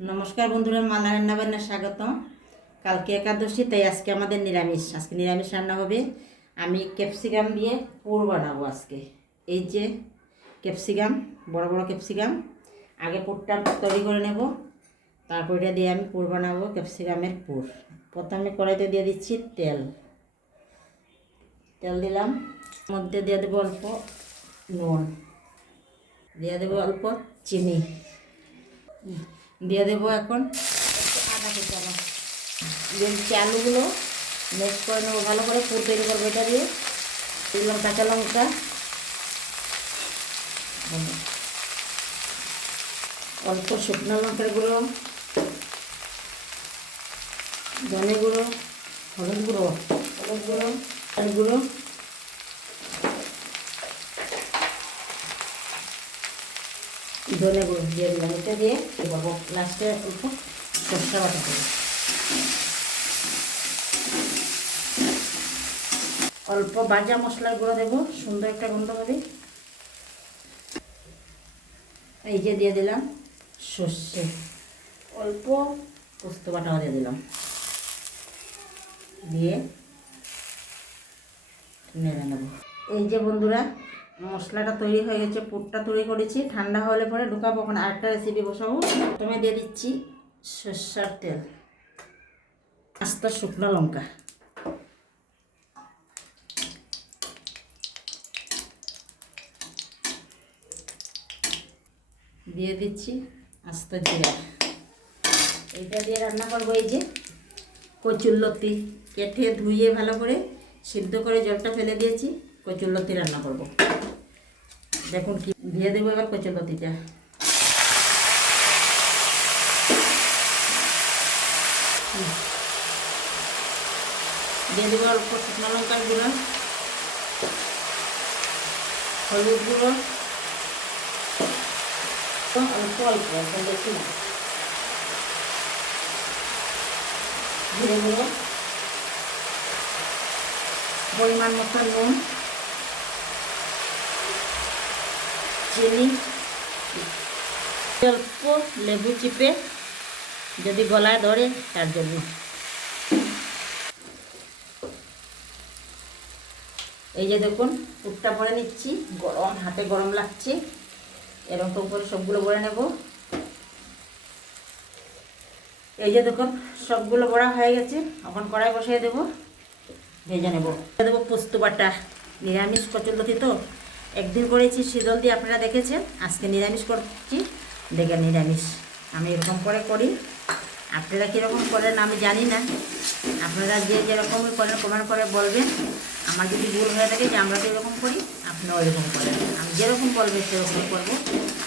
নমস্কার বন্ধুরা, মালা রান্নাবান্না স্বাগতম। কালকে একাদশী, তাই আজকে আমাদের নিরামিষ। আজকে নিরামিষ রান্না হবে। আমি ক্যাপসিকাম দিয়ে পুর বানাবো আজকে। এই যে ক্যাপসিকাম, বড় বড় ক্যাপসিকাম, আগে পুরটা তৈরি করে নেব, তারপর এটা দিয়ে আমি পুর বানাবো, ক্যাপসিকামের পুর। প্রথমে কড়াইতে দিয়ে দিচ্ছি তেল। তেল দিলাম, মধ্যে দিয়ে দেবো অল্প নুন, দিয়ে দেবো অল্প চিনি, দিয়ে দেবো এখন আদা কুচানো, দিয়ে দিচ্ছি আলুগুলো মিক্স করে নেবো ভালো করে, পুর তৈরি করবো এটা দিয়ে। দিলাম কাঁচা লঙ্কা, অল্প শুকনো লঙ্কার গুঁড়ো, ধনে গুঁড়ো, হলুদ গুঁড়ো, আর গুঁড়ো, ধনে গুঁড়ো দিয়ে দিলাম। এটা দিয়ে করবো লাস্টে অল্প সরষা বাটা করবো, অল্প ভাজা মশলার গুঁড়ো দেবো, সুন্দর একটা গন্ধ হবে। এই যে দিয়ে দিলাম সর্ষে, অল্প পোস্ত বাটাও দিয়ে দিলাম, দিয়ে নেড়ে নেব। এই যে বন্ধুরা, মশলাটা তৈরি হয়ে গেছে, পুরটা তৈরি করেছি। ঠান্ডা হলে পরে ঢুকাবো। ওখানে আরেকটা রেসিপি বসাবো। প্রথমে দিয়ে দিচ্ছি সর্ষার তেল, আস্ত শুকনো লঙ্কা, দিয়ে দিচ্ছি আস্ত জিরা। এইটা দিয়ে রান্না করবো। এই যে কচুরলতি কেটে ধুয়ে ভালো করে সিদ্ধ করে জলটা ফেলে দিয়েছি, কচুরলতি রান্না করব। দেখুন কি দিয়ে দেবো এবার কচুরলতিটা, দিয়ে দেবো অল্প শুকনো লঙ্কার গুঁড়ো, হলুদ গুঁড়ো, অল্প অল্প একদম বেশি না, জিরে গুঁড়ো, পরিমাণ মতো নুন, চিনি, অল্প লেবু চিপে যদি গলায় ধরে তার জন্য। এই যে দেখুন পুরটা ভরে নিচ্ছি, গরম হাতে গরম লাগছে, এরকম করে সবগুলো ভরে নেব। এই যে দেখুন সবগুলো ভরা হয়ে গেছে। এখন কড়াই বসিয়ে দেবো, ভেজে নেব। দেবো পোস্ত বাটা, নিরামিষ কচুরলতি তো একদিন করেছি শীতল দিয়ে, আপনারা দেখেছেন। আজকে নিরামিষ করছি, দেখে নিরামিষ আমি এরকম করে করি। আপনারা কীরকম করেন আমি জানি না, আপনারা যে যেরকমই করেন কমেন্ট করে বলবেন। আমার যদি ভুল হয়ে থাকে যে আমরা তো এরকম করি, আপনিও এরকম করেন। আমি যেরকম বলবেন সেরকম করবো।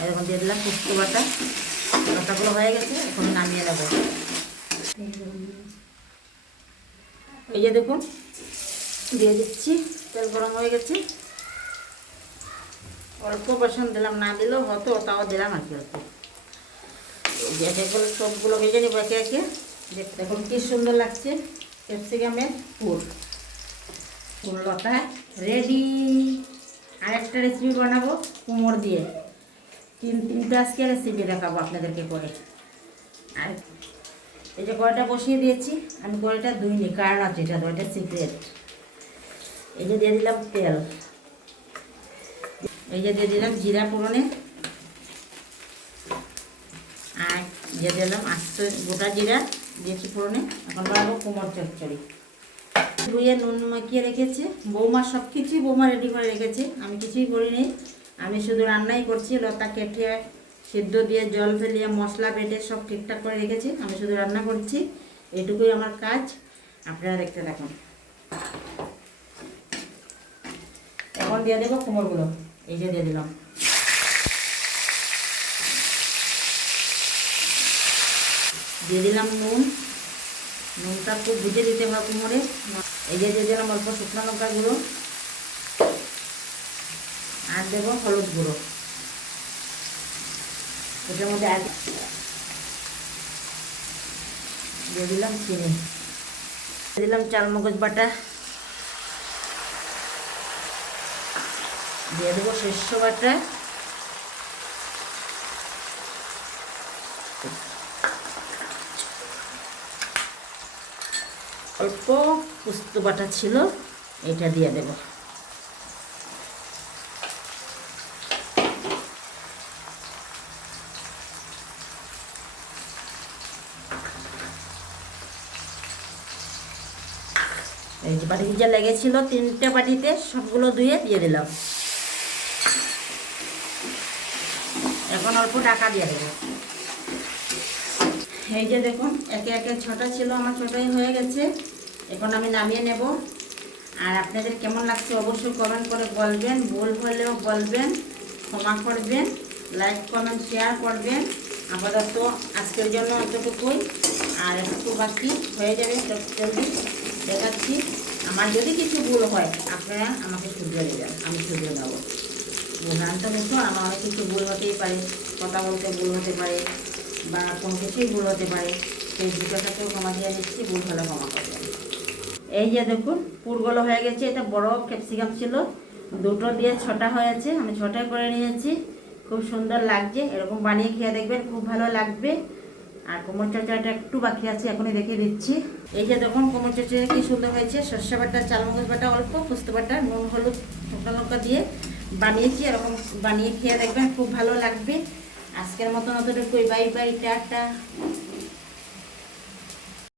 এরকম দিয়ে দিলাম পোস্ত বাটা, বাটাগুলো হয়ে গেছে, এখন নামিয়ে নেব। এই যে দেখুন দিয়ে দিচ্ছি, তেল গরম হয়ে গেছে, অল্প বেসন দিলাম, না দিলেও হতো, তাও দিলাম আর কি অল্প। যেগুলো সবগুলো ভেজে নিব একে একে। দেখুন কি সুন্দর লাগছে ক্যাপসিকামের পুর, পুরটা রেডি। আরেকটা রেসিপি বানাবো কুমড় দিয়ে, তিনটা আজকে রেসিপি দেখাবো আপনাদেরকে করে। আর এই যে কড়াইটা বসিয়ে দিয়েছি, আমি কড়াইটা ধুইনি, কারণ আছে এটা তো, এটা সিক্রেট। এই যে দিয়ে দিলাম তেল, এই যে দিয়ে দিলাম জিরা ফোড়নে, আর দিয়ে দিলাম আস্ত গোটা জিরা দিয়েছি ফোড়নে। এখন বানাবো কুমড় চচ্চড়ি। ধুয়ে নুন মাখিয়ে রেখেছে বৌমা, সব কিছুই বৌমা রেডি করে রেখেছে, আমি কিছুই করিনি। আমি শুধু রান্নাই করছি। লতা কেটে সিদ্ধ দিয়ে জল ফেলিয়ে মশলা বেটে সব ঠিকঠাক করে রেখেছি, আমি শুধু রান্না করছি। এটুকুই আমার কাজ, আপনারা দেখতে থাকুন। এখন দিয়ে দেবো কুমড়গুলো, এই যে দিয়ে দিলাম। দিয়ে দিলাম নুন, নুনটা খুব বুঝে দিতে হবে কুমড়ে। এই যে দিয়ে দিলাম অল্প শুকনো লঙ্কা গুঁড়ো, আর দেবো হলুদ গুঁড়ো। এটার মধ্যে আর দিয়ে দিলাম চিনি, দিয়ে দিলাম চালমগজ বাটা, দিয়ে দেবো সর্ষে বাটা, অল্প পোস্ত বাটা ছিল, এটা দিয়ে দেব। এই যে বাটি যা লেগেছিল 3টে বাটিতে সবগুলো ধুয়ে দিয়ে দিলাম। এখন অল্প টাকা দিয়ে দেবো। এই যে দেখুন একে একে ছোটা ছিল, আমার ছোটাই হয়ে গেছে। এখন আমি নামিয়ে নেব। আর আপনাদের কেমন লাগছে অবশ্যই কমেন্ট করে বলবেন, ভুল হলেও বলবেন, ক্ষমা করবেন, লাইক কমেন্ট শেয়ার করবেন। আপাতত আজকের জন্য অতটুকুই, আর একটু বাকি হয়ে যাবে, জলদি দেখাচ্ছি। আমার যদি কিছু ভুল হয় আপনারা আমাকে শুধরে দেবেন, আমি শুধরে নেবো। ভুলান্ত মতো আমার অনেক কিছু ভুল হতেই পারে, কথা বলতে ভুল হতে পারে বা কোনো কিছুই ভুল হতে পারে। সেই দুটোটাকেও ক্ষমা দিয়ে দিচ্ছি, ভুল হলে ক্ষমা করবেন। এই যে দেখুন পুরগুলো হয়ে গেছে। এটা বড় ক্যাপসিকাম ছিল, দুটো দিয়ে 6টা হয়েছে, আমি 6টাই করে নিয়েছি। খুব সুন্দর লাগছে, এরকম বানিয়ে খেয়ে দেখবেন, খুব ভালো লাগবে। আর কোমর চচ্চড়াটা একটু বাকি আছে, এখনই দেখিয়ে দিচ্ছি। এই যে দেখুন কোমর চচ্চড়া কি সুন্দর হয়েছে। সর্ষে বাটা, চালমগজ বাটা অল্প, পোস্ত বাটা, নুন হলুদ শুকনো লঙ্কা দিয়ে বানিয়েছি। এরকম বানিয়ে খেয়ে দেখবেন, খুব ভালো লাগবে। আজকের মতন অতটুকুই, বাই বাই, টাটা।